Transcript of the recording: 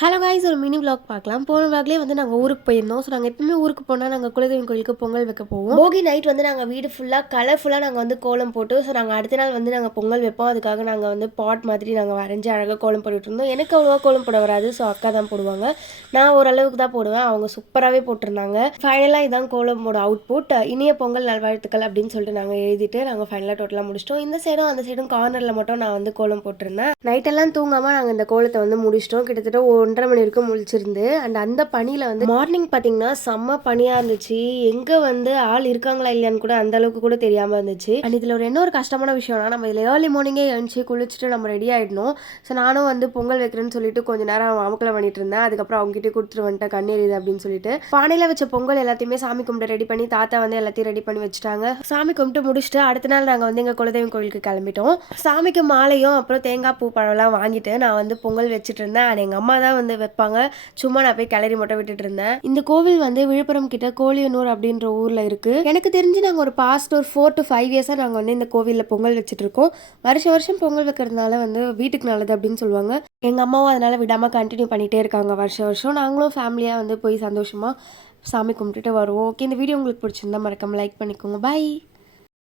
Hello guys ஒரு mini vlog பார்க்கலாம். போன vlogலேயே வந்து நாங்கள் ஊருக்கு போயிருந்தோம். ஸோ நாங்கள் எப்பவுமே ஊருக்கு போனால் நாங்கள் குலதெய்வம் கோயிலுக்கு பொங்கல் வைக்க போவோம். போகி நைட் வந்து நாங்கள் வீடு ஃபுல்லாக கலர்ஃபுல்லாக நாங்கள் வந்து கோலம் போட்டு ஸோ நாங்கள் அடுத்த நாள் வந்து நாங்கள் பொங்கல் வைப்போம். அதுக்காக நாங்கள் வந்து பாட் மாதிரி நாங்கள் வரைஞ்சி அழகாக கோலம் போட்டுட்டு இருந்தோம். எனக்கு அவ்வளோவா கோலம் போட வராது ஸோ அக்கா தான் போடுவாங்க. நான் ஓரளவுக்கு தான் போடுவேன். அவங்க சூப்பராகவே போட்டிருந்தாங்க. ஃபைனலாக இதான் கோலமோட அவுட்புட் இனிய பொங்கல் நல்வாழ்த்துக்கள் அப்படின்னு சொல்லிட்டு நாங்கள் எழுதிட்டு நாங்கள் ஃபைனலாக டோட்டலாக முடிச்சிட்டோம். இந்த சைடும் அந்த சைடும் கார்னரில் மட்டும் நான் வந்து கோலம் போட்டிருந்தேன். நைட்டெல்லாம் தூங்காமல் நாங்கள் இந்த கோலத்தை வந்து முடிச்சிட்டோம். கிட்டத்தட்ட ஒன்றரை மணி வரைக்கும் முழிச்சிருந்து அண்ட் அந்த பனியில் வந்து மார்னிங் பார்த்தீங்கன்னா செம்ம பனியாக இருந்துச்சு. எங்கே வந்து ஆள் இருக்காங்களா இல்லையான்னு கூட அந்த அளவுக்கு கூட தெரியாமல் இருந்துச்சு. அண்ட் இதில் ஒரு என்ன ஒரு கஷ்டமான விஷயம்னா நம்ம இதில் ஏர்லி மார்னிங்கே எழுந்துச்சு குளிச்சுட்டு நம்ம ரெடி ஆகிடணும் ஸோ நானும் வந்து பொங்கல் வைக்கிறேன்னு சொல்லிட்டு கொஞ்ச நேரம் அமுக்கலை பண்ணிட்டு இருந்தேன். அதுக்கப்புறம் அவங்ககிட்ட கொடுத்துட்டு வந்துட்டேன் கண்ணீர் இது அப்படின்னு சொல்லிட்டு. பானையில் வச்ச பொங்கல் எல்லாத்தையுமே சாமி கும்பிட்டு ரெடி பண்ணி தாத்தா வந்து எல்லாத்தையும் ரெடி பண்ணி வச்சுட்டாங்க. சாமி கும்பிட்டு முடிச்சுட்டு அடுத்த நாள் நாங்கள் வந்து எங்கள் குலதெய்வம் கோயிலுக்கு கிளம்பிட்டோம். சாமிக்கு மாலையும் அப்புறம் தேங்காய் பூ பழம்லாம் வாங்கிட்டு நான் வந்து பொங்கல் வச்சுட்டு இருந்தேன். அண்ட் எங்கள் அம்மா தான் வந்து வைப்பாங்க. சும்மா நான் போய் கிளறி மட்டும் விட்டுட்டு இருந்தேன். இந்த கோவில் வந்து விழுப்புரம் கிட்ட கோழியனூர் அப்படின்ற ஊரில் இருக்கு. எனக்கு தெரிஞ்சு நாங்கள் ஒரு பாஸ்ட் ஒரு ஃபோர் டு ஃபைவ் இயர்ஸாக நாங்கள் வந்து இந்த கோவிலில் பொங்கல் வச்சுட்டு இருக்கோம். வருஷம் வருஷம் பொங்கல் வைக்கிறதுனால வந்து வீட்டுக்கு நல்லது அப்படின்னு சொல்லுவாங்க. எங்கள் அம்மாவும் அதனால் விடாமல் கண்டினியூ பண்ணிகிட்டே இருக்காங்க வருஷம் வருஷம். நாங்களும் ஃபேமிலியாக வந்து போய் சந்தோஷமாக சாமி கும்பிட்டுட்டு வருவோம். ஓகே இந்த வீடியோ உங்களுக்கு பிடிச்சிருந்தா மறக்காம லைக் பண்ணிக்கோங்க. பை